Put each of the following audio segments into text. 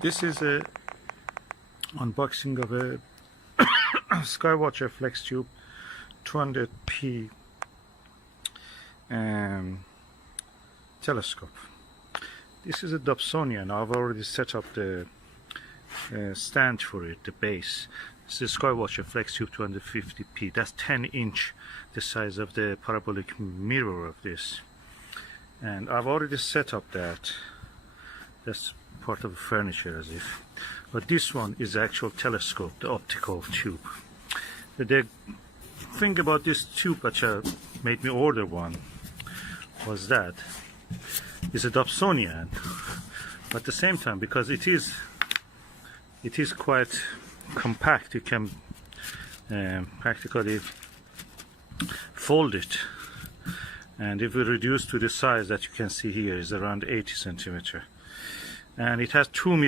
This is a unboxing of a Skywatcher Flextube 200p telescope. This is a Dobsonian. I've already set up the stand for it, the base. This is Skywatcher Flextube 250p. That's 10-inch, the size of the parabolic mirror of this. And I've already set up that. That's part of the furniture as if. But this one is the actual telescope, the optical tube. The thing about this tube which made me order one was that it's a Dobsonian, but at the same time, because it is quite compact, you can practically fold it, and if we reduce to the size that you can see here is around 80 centimeter, and it has 2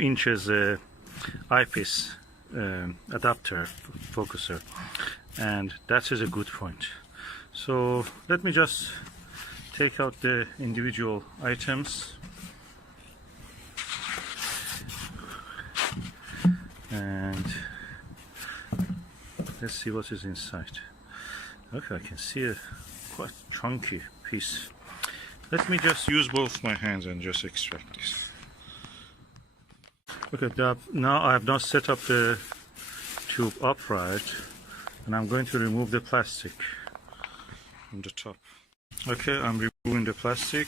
inches eyepiece adapter focuser, and that is a good point. So let me just take out the individual items and let's see what is inside. Okay, I can see a quite chunky piece. Let me just use both my hands and just extract this. Okay, now I have not set up the tube upright, and I'm going to remove the plastic from the top. Okay, I'm removing the plastic.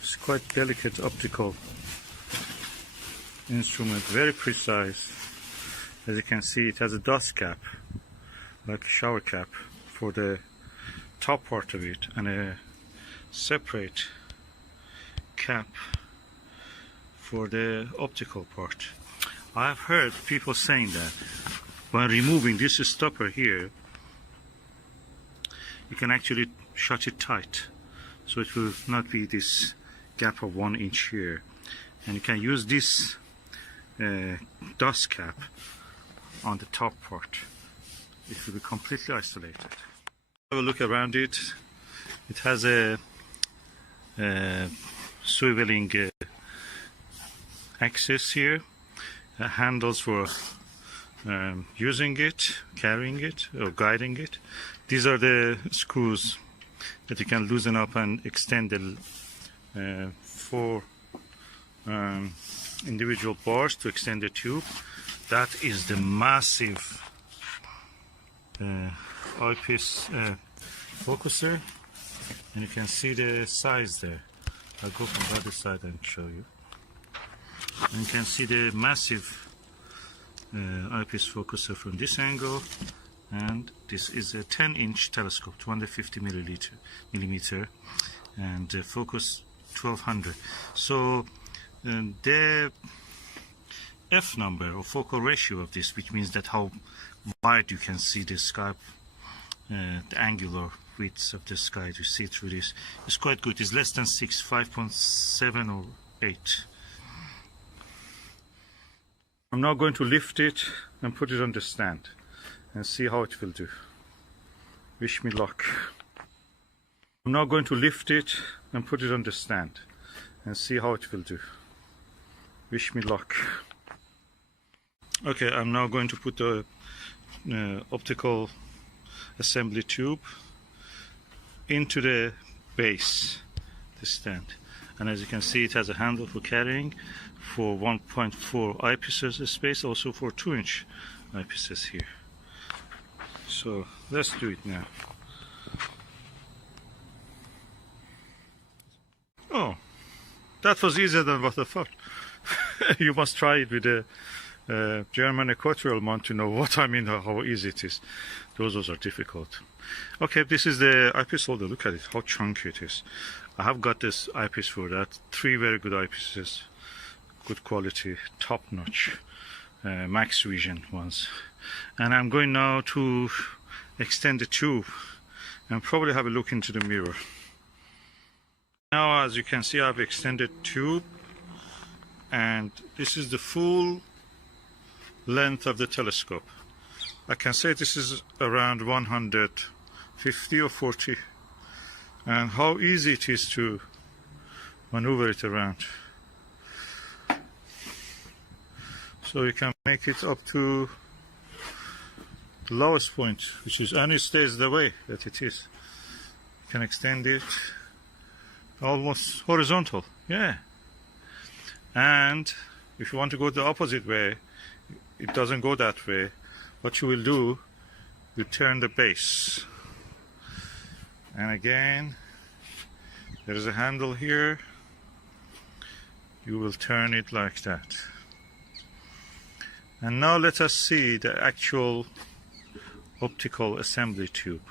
It's quite delicate optical instrument, very precise. As you can see, it has a dust cap, like a shower cap, for the top part of it, and a separate cap for the optical part. I've heard people saying that when removing this stopper here, you can actually shut it tight, so it will not be this gap of 1 inch here, and you can use this dust cap on the top part. It will be completely isolated. Have a look around it. It has a swiveling axis here, handles for using it, carrying it, or guiding it. These are the screws that you can loosen up and extend the 4 individual bars to extend the tube. That is the massive eyepiece focuser, and you can see the size there. I'll go from the other side and show you. And you can see the massive eyepiece focuser from this angle, and this is a 10-inch telescope, 250 millimeter, and focus 1200. So the F number, or focal ratio of this, which means that how wide you can see the sky, the angular width of the sky to see through this, is quite good. It's less than 6, 5.7 or 8. I'm now going to lift it and put it on the stand and see how it will do. Wish me luck. I'm now going to lift it and put it on the stand and see how it will do. Wish me luck. Okay, I'm now going to put the optical assembly tube into the base, the stand, and as you can see, it has a handle for carrying, for 1.4 eyepieces space, also for 2-inch eyepieces here. So let's do it now. Oh, that was easier than what I thought. You must try it with a German equatorial mount to know what I mean, how easy it is. Those are difficult. Okay, this is the eyepiece holder. Look at it, how chunky it is. I have got this eyepiece for that. 3 very good eyepieces, good quality, top notch, max vision ones. And I'm going now to extend the tube and probably have a look into the mirror. Now, as you can see, I've extended tube, and this is the full length of the telescope. I can say this is around 150 or 40 and how easy it is to maneuver it around. So you can make it up to the lowest point, which is, and it stays the way that it is. You can extend it almost horizontal, yeah. And if you want to go the opposite way, it doesn't go that way. What you will do, you turn the base, and again there is a handle here. You will turn it like that. And now let us see the actual optical assembly tube.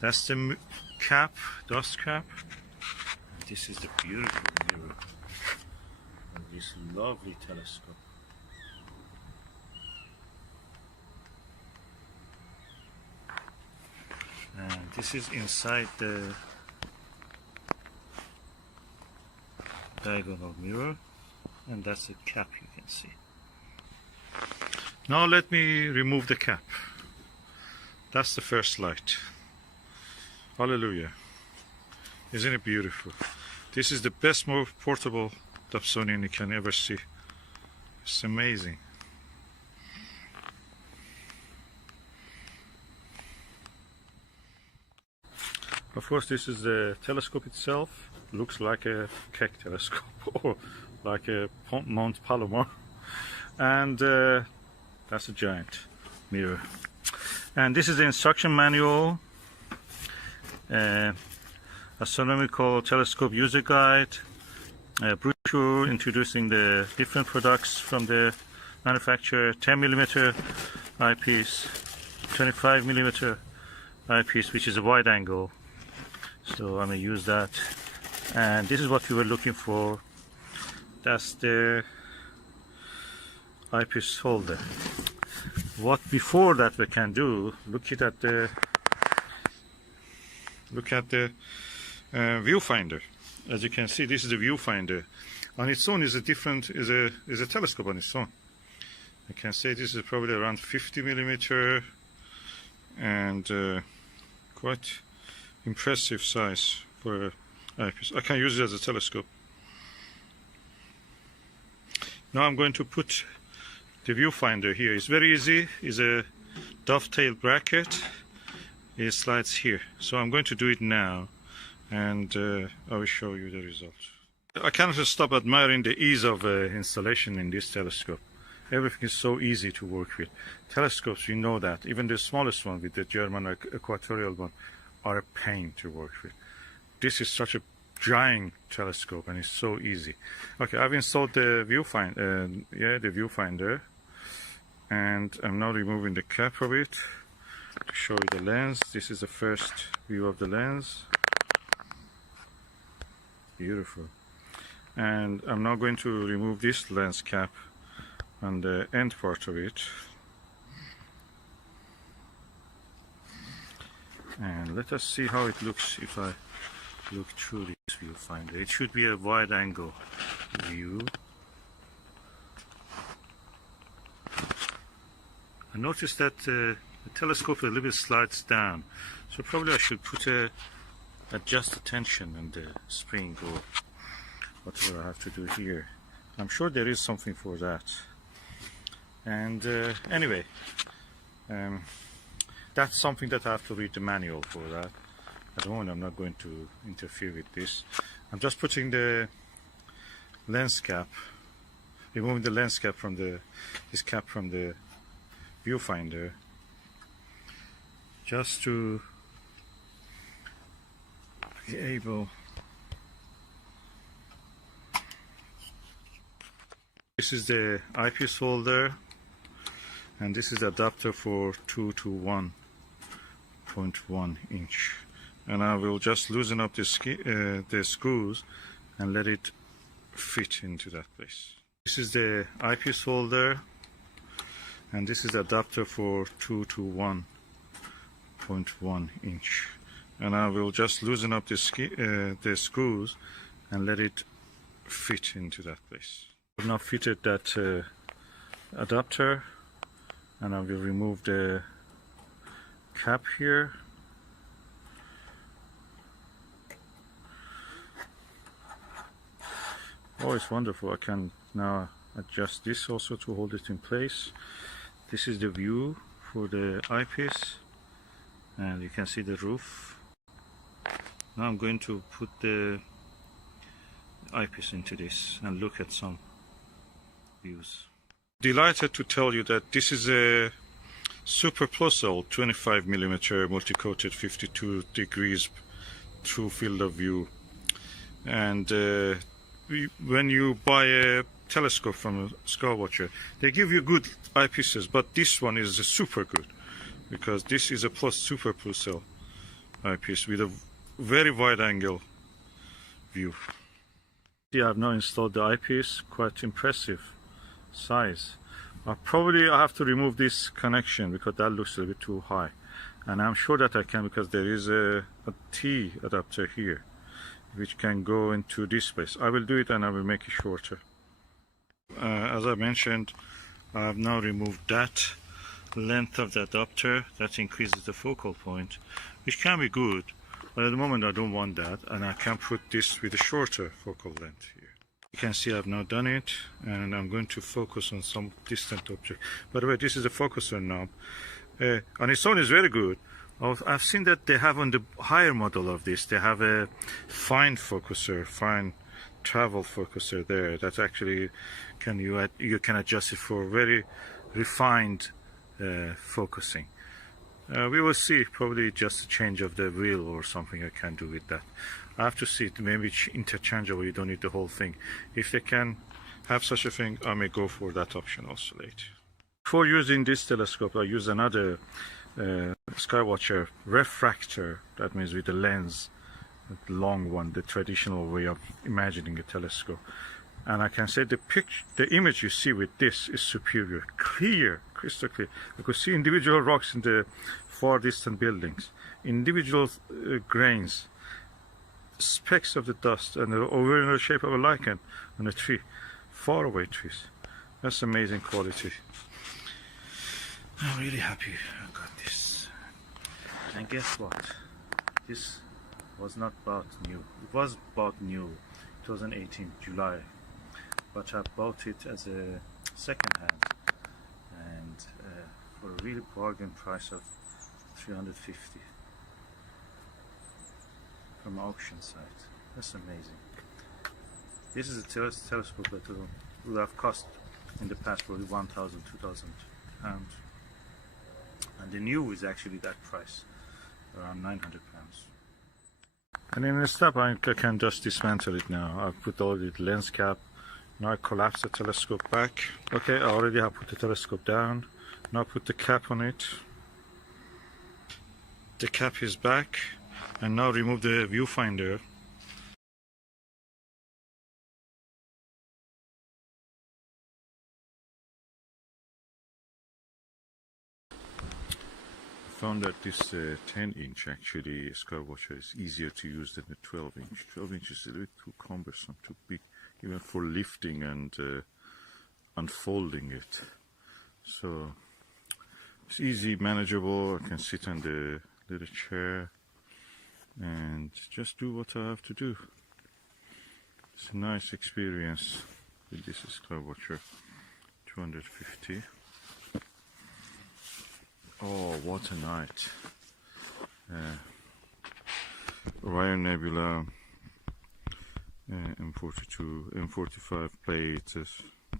That's the cap, dust cap. This is the beautiful mirror of this lovely telescope. And this is inside the diagonal mirror, and that's the cap you can see. Now let me remove the cap. That's the first light. Hallelujah. Isn't it beautiful? This is the best, most portable Dobsonian you can ever see. It's amazing. Of course, this is the telescope itself. Looks like a Keck telescope or like a Mount Palomar. And that's a giant mirror. And this is the instruction manual, astronomical telescope user guide, a brochure introducing the different products from the manufacturer, 10mm eyepiece, 25mm eyepiece, which is a wide angle. So I'm going to use that. And this is what we were looking for. That's the eyepiece holder. What before that we can do, look at the viewfinder. As you can see, this is the viewfinder. On its own is a different, is a telescope on its own. I can say this is probably around 50mm and quite impressive size for an eyepiece. I can use it as a telescope. Now I'm going to put the viewfinder here. It's very easy. It's a dovetail bracket. It slides here. So I'm going to do it now, and I will show you the result. I cannot stop admiring the ease of installation in this telescope. Everything is so easy to work with. Telescopes, you know that. Even the smallest one with the German equatorial one are a pain to work with. This is such a giant telescope and it's so easy. Okay, I've installed the viewfinder, and I'm now removing the cap of it to show you the lens. This is the first view of the lens. Beautiful. And I'm now going to remove this lens cap on the end part of it. And let us see how it looks if I look through this viewfinder. It should be a wide angle view. I noticed that the telescope a little bit slides down, so probably I should adjust the tension and the spring or whatever I have to do here. I'm sure there is something for that. And anyway, that's something that I have to read the manual for that. At the moment I'm not going to interfere with this. I'm just putting the lens cap, removing the lens cap from this cap from the viewfinder, just to be able. This is the eyepiece holder, and this is the adapter for 2 to 1.1 inch. And I will just loosen up the screws and let it fit into that place. This is the eyepiece holder, and this is the adapter for 2 to 1.1 inch. And I will just loosen up the screws and let it fit into that place. I've now fitted that adapter, and I will remove the cap here. Oh, it's wonderful. I can now adjust this also to hold it in place. This is the view for the eyepiece, and you can see the roof. Now I'm going to put the eyepiece into this and look at some views. Delighted to tell you that this is a super plusal 25mm multi-coated 52 degrees true field of view, and when you buy a telescope from a Skywatcher, they give you good eyepieces, but this one is super good because this is a super plusal eyepiece with a very wide angle view. I have now installed the eyepiece, quite impressive size. I have to remove this connection because that looks a little bit too high, and I'm sure that I can because there is a T adapter here which can go into this space. I will do it and I will make it shorter. As I mentioned, I have now removed that length of the adapter. That increases the focal point, which can be good, but at the moment I don't want that, and I can put this with a shorter focal length here. You can see I've now done it, and I'm going to focus on some distant object. By the way, this is the focuser knob. On its own is very good. I've seen that they have on the higher model of this, they have a fine focuser, fine travel focuser there that actually you can adjust it for very refined focusing. We will see, probably just a change of the wheel or something I can do with that. I have to see it, maybe it's interchangeable, you don't need the whole thing. If they can have such a thing, I may go for that option also later. Before using this telescope, I use another Skywatcher refractor, that means with the lens, the long one, the traditional way of imagining a telescope. And I can say the image you see with this is superior, clear, crystal clear. You could see individual rocks in the far distant buildings, individual grains, specks of the dust, and over in the shape of a lichen on a tree, far away trees. That's amazing quality. I'm really happy I got this. And guess what? This was not bought new. It was bought new 2018 July, but I bought it as a second hand, and for a really bargain price of $350 from auction site. That's amazing. This is a telescope that would have cost in the past probably 1,000, 2,000 pounds, and the new is actually that price, around 900 pounds. And in a step I can just dismantle it now. I've put all the lens cap. Now I collapse the telescope back. Okay, I already have put the telescope down. Now I put the cap on it. The cap is back, and now remove the viewfinder. I found that this 10-inch actually Skywatcher is easier to use than the 12-inch. 12-inch is a little bit too cumbersome, too big, even for lifting and unfolding it. So it's easy, manageable. I can sit on the little chair and just do what I have to do. It's a nice experience with this Skywatcher 250. Oh, what a night. Orion Nebula, M42, M45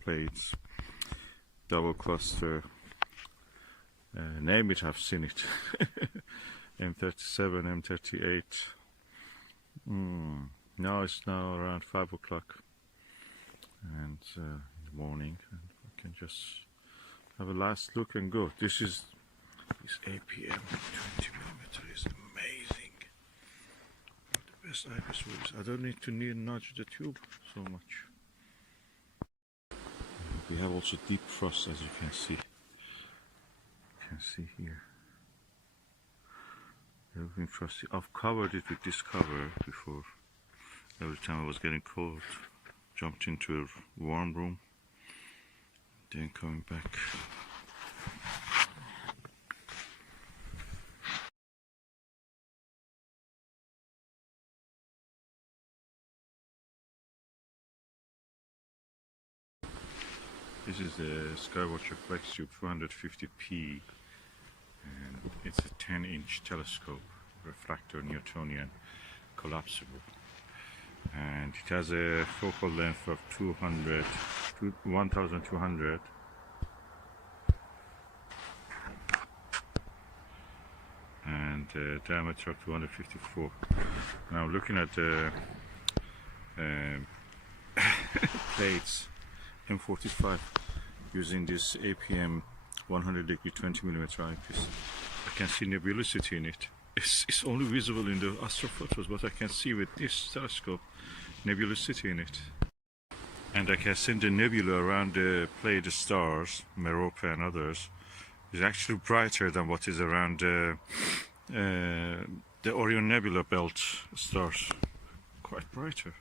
Pleiades, double cluster, name it, I've seen it. M37, M38. Now it's now around 5 o'clock and in the morning, and I can just have a last look and go. This APM 20mm is amazing. The best eyepiece was. I don't need to nudge the tube so much. We have also deep frost, as you can see. You can see here. Everything frosty. I've covered it with this cover before. Every time I was getting cold, jumped into a warm room, then coming back. This is the Skywatcher Flextube 250p, and it's a 10-inch telescope, refractor, Newtonian, collapsible, and it has a focal length of 1200 and diameter of 254. Now looking at the plates M45 using this APM 100 20mm eyepiece, I can see nebulosity in it. It's only visible in the astrophotos, but I can see with this telescope nebulosity in it. And I can see the nebula around the Pleiades stars, Merope and others, is actually brighter than what is around the Orion Nebula belt stars. Quite brighter.